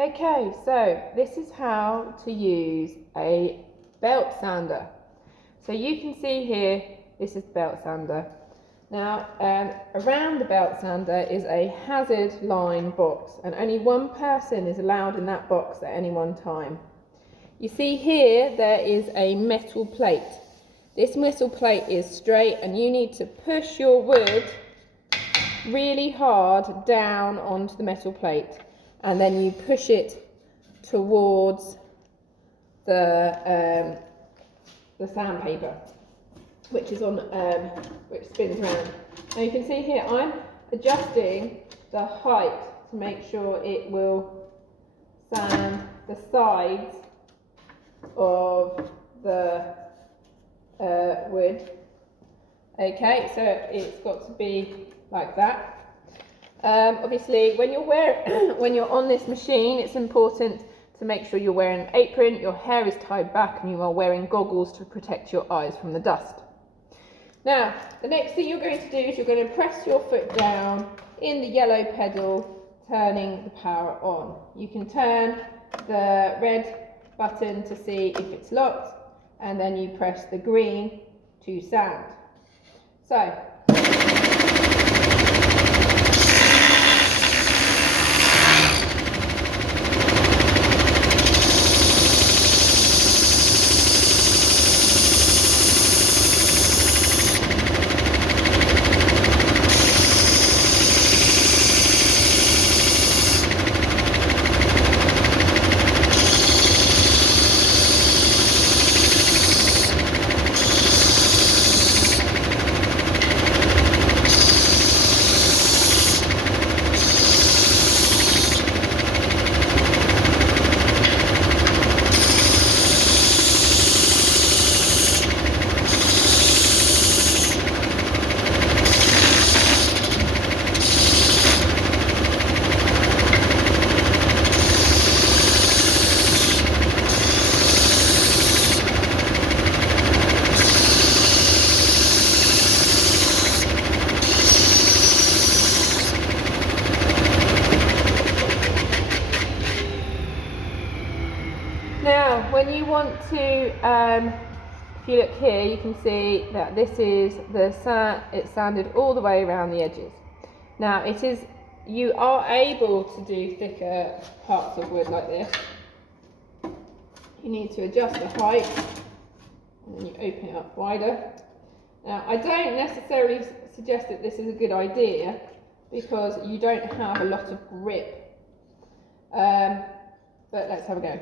Okay, so this is how to use a belt sander. So you can see here, this is the belt sander. Now, around the belt sander is a hazard line box, and only one person is allowed in that box at any one time. You see here, there is a metal plate. This metal plate is straight, and you need to push your wood really hard down onto the metal plate, and then you push it towards the sandpaper, which is on which spins around. Now you can see here I'm adjusting the height to make sure it will sand the sides of the wood. Okay, so it's got to be like that. Obviously, when you're on this machine, it's important to make sure you're wearing an apron, your hair is tied back, and you are wearing goggles to protect your eyes from the dust. Now, the next thing you're going to do is you're going to press your foot down in the yellow pedal, turning the power on. You can turn the red button to see if it's locked, and then you press the green to sand. So, now, when you want to, if you look here, you can see that this is the sand. It's sanded all the way around the edges. Now, you are able to do thicker parts of wood like this. You need to adjust the height, and then you open it up wider. Now, I don't necessarily suggest that this is a good idea because you don't have a lot of grip. But let's have a go.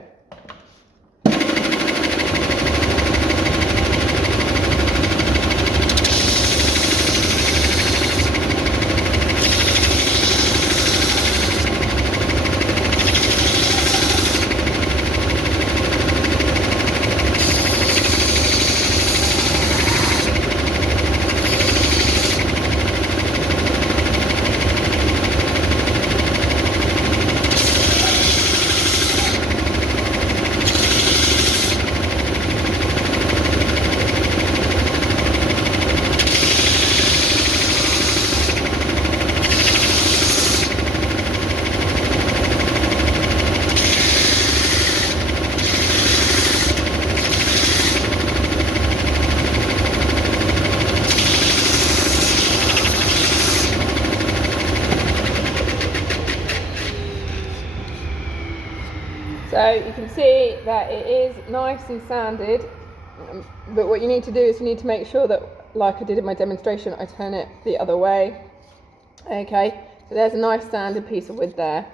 So you can see that it is nice and sanded, but what you need to do is you need to make sure that, like I did in my demonstration, I turn it the other way. Okay, so there's a nice sanded piece of wood there.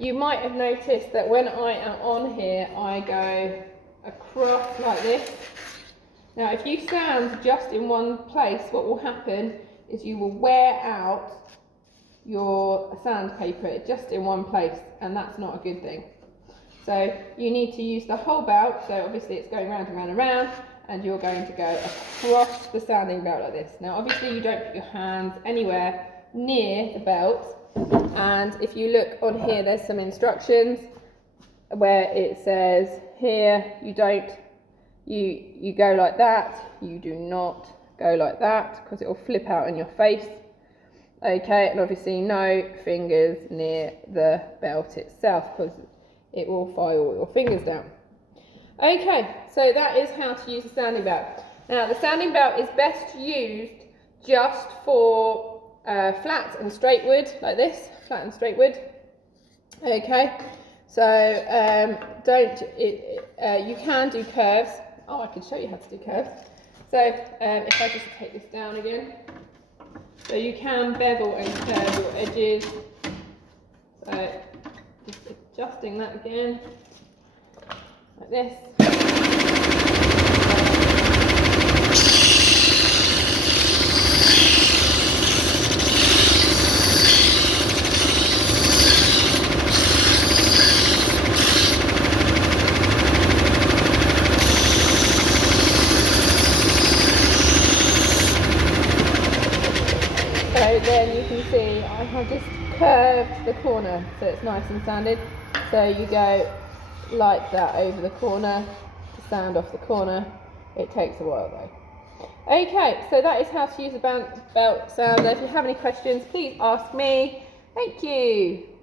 You might have noticed that when I am on here, I go across like this. Now, if you sand just in one place, what will happen is you will wear out your sandpaper just in one place, and that's not a good thing. So you need to use the whole belt. So obviously it's going round and round and round, and you're going to go across the sanding belt like this. Now obviously you don't put your hands anywhere near the belt, and if you look on here, there's some instructions where it says here you go like that, you do not go like that because it will flip out in your face. Okay, and obviously no fingers near the belt itself because it will file your fingers down. Okay, so that is how to use a sounding belt. Now the sounding belt is best used just for flat and straight wood, like this, flat and straight wood. Okay, so you can do curves. Oh, I can show you how to do curves. So if I just take this down again, so you can bevel and curve your edges. So just adjusting that again, like this. So then you can see I have just curved the corner so it's nice and sanded. So you go like that over the corner to sand off the corner. It takes a while though. Okay, so that is how to use a belt sounder. If you have any questions, please ask me. Thank you.